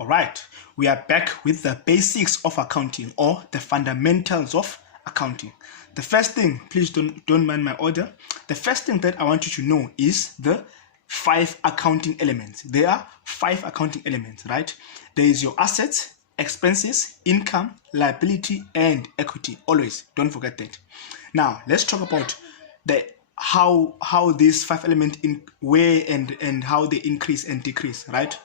All right, we are back with the basics of accounting, or the fundamentals of accounting. The first thing, please don't mind my order. The first thing that I want you to know is the 5 accounting elements. There are 5 accounting elements, right? There is your assets, expenses, income, liability, and equity. Always, don't forget that. Now, let's talk about the how these 5 elements where and how they increase and decrease, right?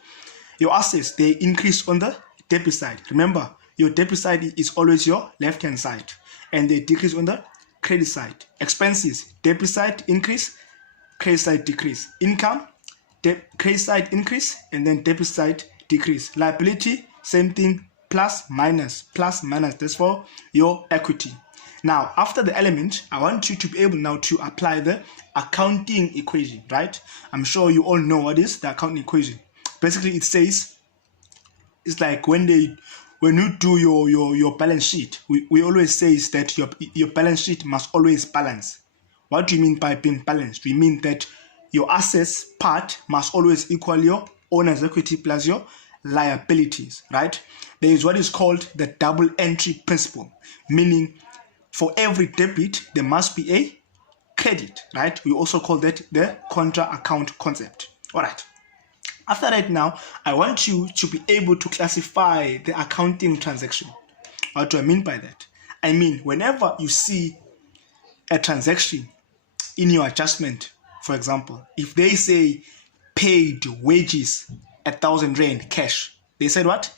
Your assets, they increase on the debit side. Remember, your debit side is always your left hand side, and they decrease on the credit side. Expenses, debit side increase, credit side decrease. Income, credit side increase, and then debit side decrease. Liability, same thing, plus minus. That's for your equity. Now, after the element, I want you to be able now to apply the accounting equation, right? I'm sure you all know what is the accounting equation. Basically, it says, it's like when you do your balance sheet, we always say is that your balance sheet must always balance. What do you mean by being balanced? We mean that your assets part must always equal your owner's equity plus your liabilities, right? There is what is called the double entry principle, meaning for every debit, there must be a credit, right? We also call that the contra account concept. All right. After that, now, I want you to be able to classify the accounting transaction. What do I mean by that? I mean, whenever you see a transaction in your adjustment, for example, if they say paid wages 1,000 rand cash, they said what?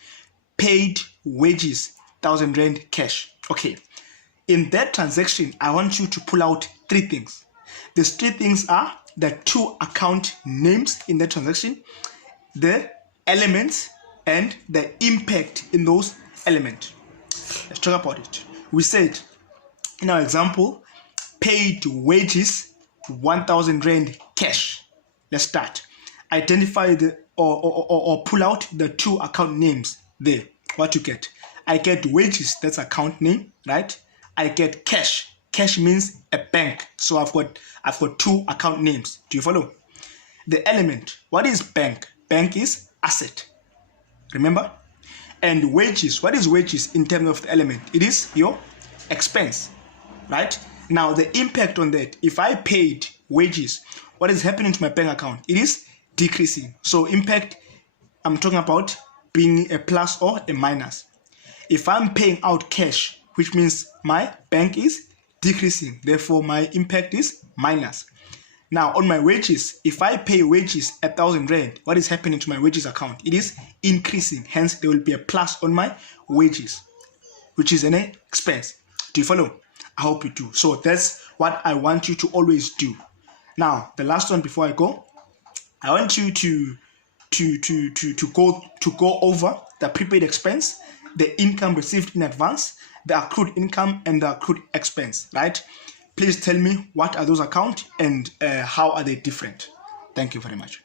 Paid wages 1,000 rand cash. Okay. In that transaction, I want you to pull out 3 things. These 3 things are the 2 account names in the transaction, the elements, and the impact in those elements. Let's talk about it. We said in our example, paid wages 1,000 rand cash. Let's start. Identify the or pull out the 2 account names there. What you get? I get wages, that's account name, right? I get cash. Cash means a bank. So I've got 2 account names. Do you follow? The element. What is bank? Bank is asset. Remember? And wages. What is wages in terms of the element? It is your expense. Right? Now the impact on that. If I paid wages, what is happening to my bank account? It is decreasing. So impact, I'm talking about being a plus or a minus. If I'm paying out cash, which means my bank is decreasing, therefore my impact is minus. Now on my wages, if I pay wages 1,000 rand, what is happening to my wages account? It is increasing, hence there will be a plus on my wages, which is an expense. Do you follow? I hope you do. So that's what I want you to always do. Now the last one before I go, I want you to go over the prepaid expense, the income received in advance, the accrued income, and the accrued expense, right? Please tell me what are those accounts and how are they different. Thank you very much.